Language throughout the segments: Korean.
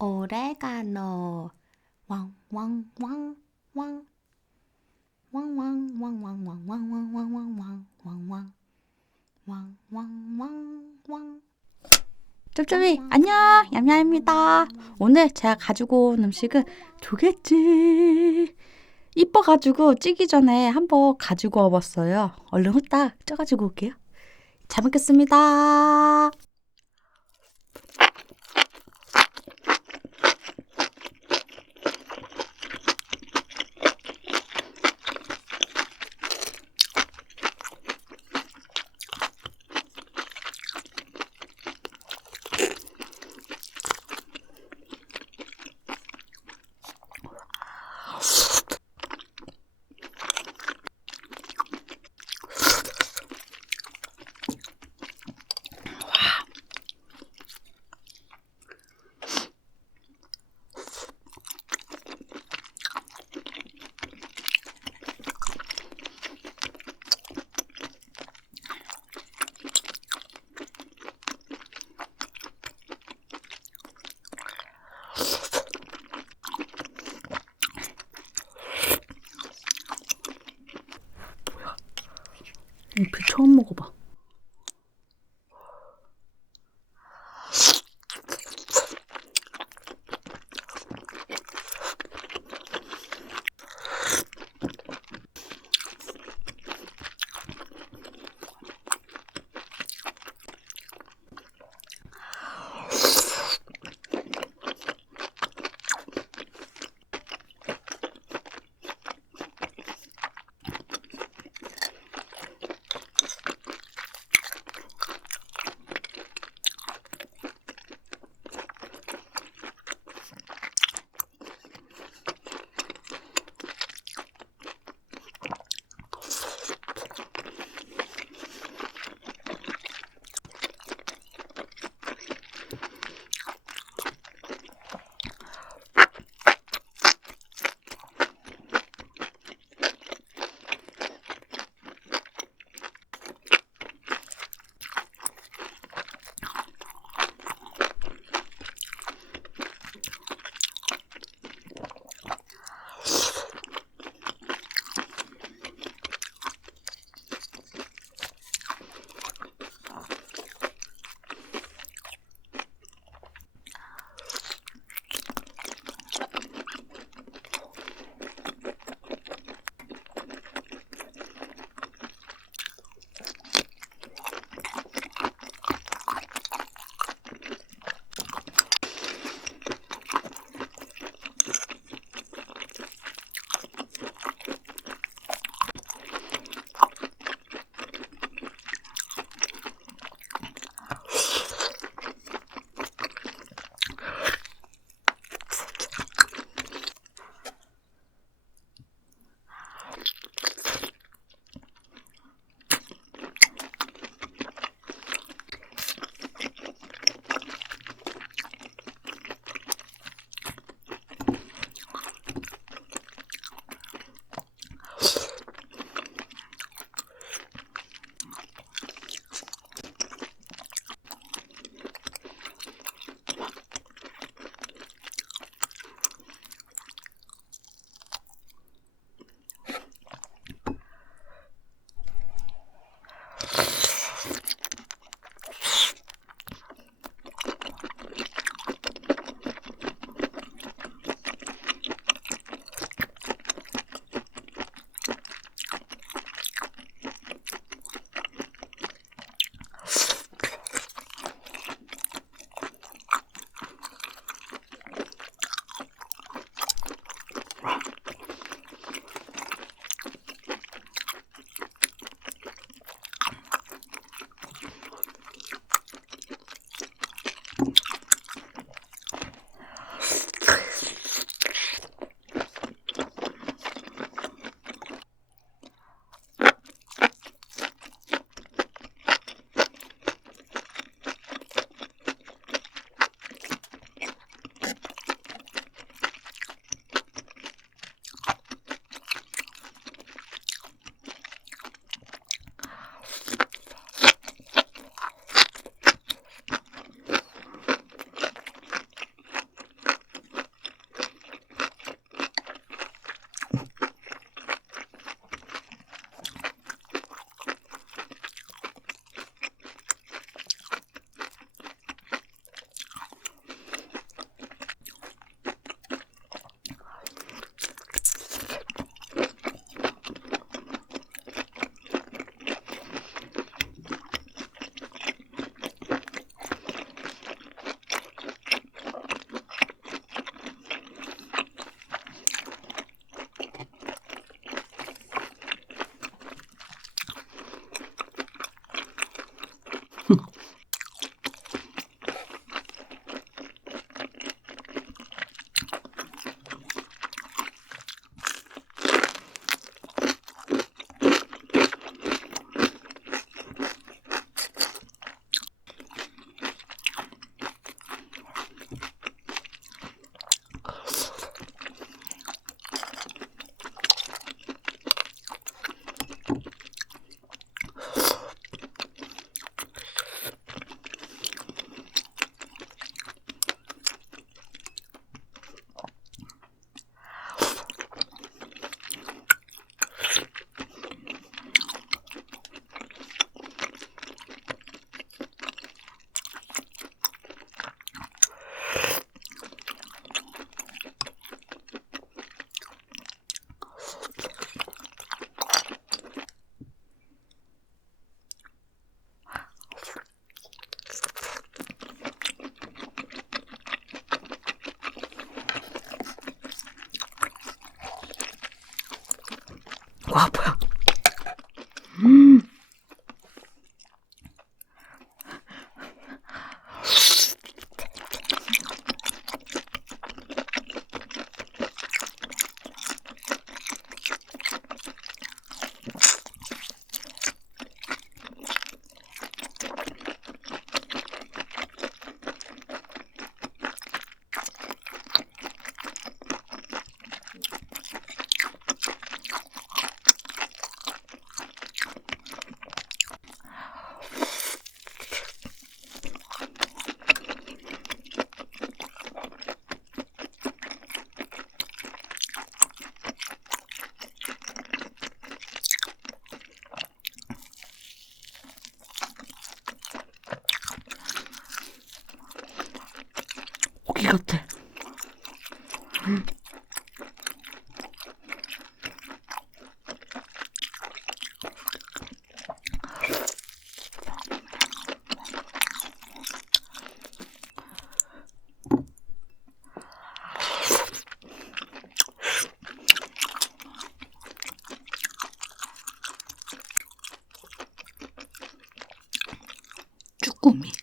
오레가노 왕왕왕왕 왕왕왕왕왕왕왕왕왕왕왕왕왕왕 쩝쩝이 안녕 얌얌입니다 오늘 제가 가지고 온 음식은 조개찜 이뻐가지고 찌기 전에 한번 가지고 와봤어요 얼른 후딱 쪄가지고 올게요 잘 먹겠습니다 처음 먹어봐. 떡볶이 같아. 쭈꾸미.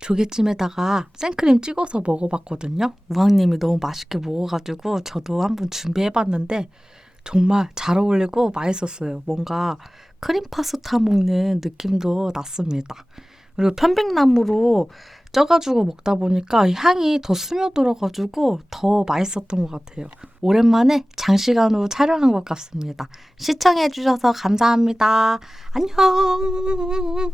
조개찜에다가 생크림 찍어서 먹어봤거든요. 우왕님이 너무 맛있게 먹어가지고 저도 한번 준비해봤는데 정말 잘 어울리고 맛있었어요. 뭔가 크림 파스타 먹는 느낌도 났습니다. 그리고 편백나무로 쪄가지고 먹다 보니까 향이 더 스며들어가지고 더 맛있었던 것 같아요. 오랜만에 장시간으로 촬영한 것 같습니다. 시청해주셔서 감사합니다. 안녕!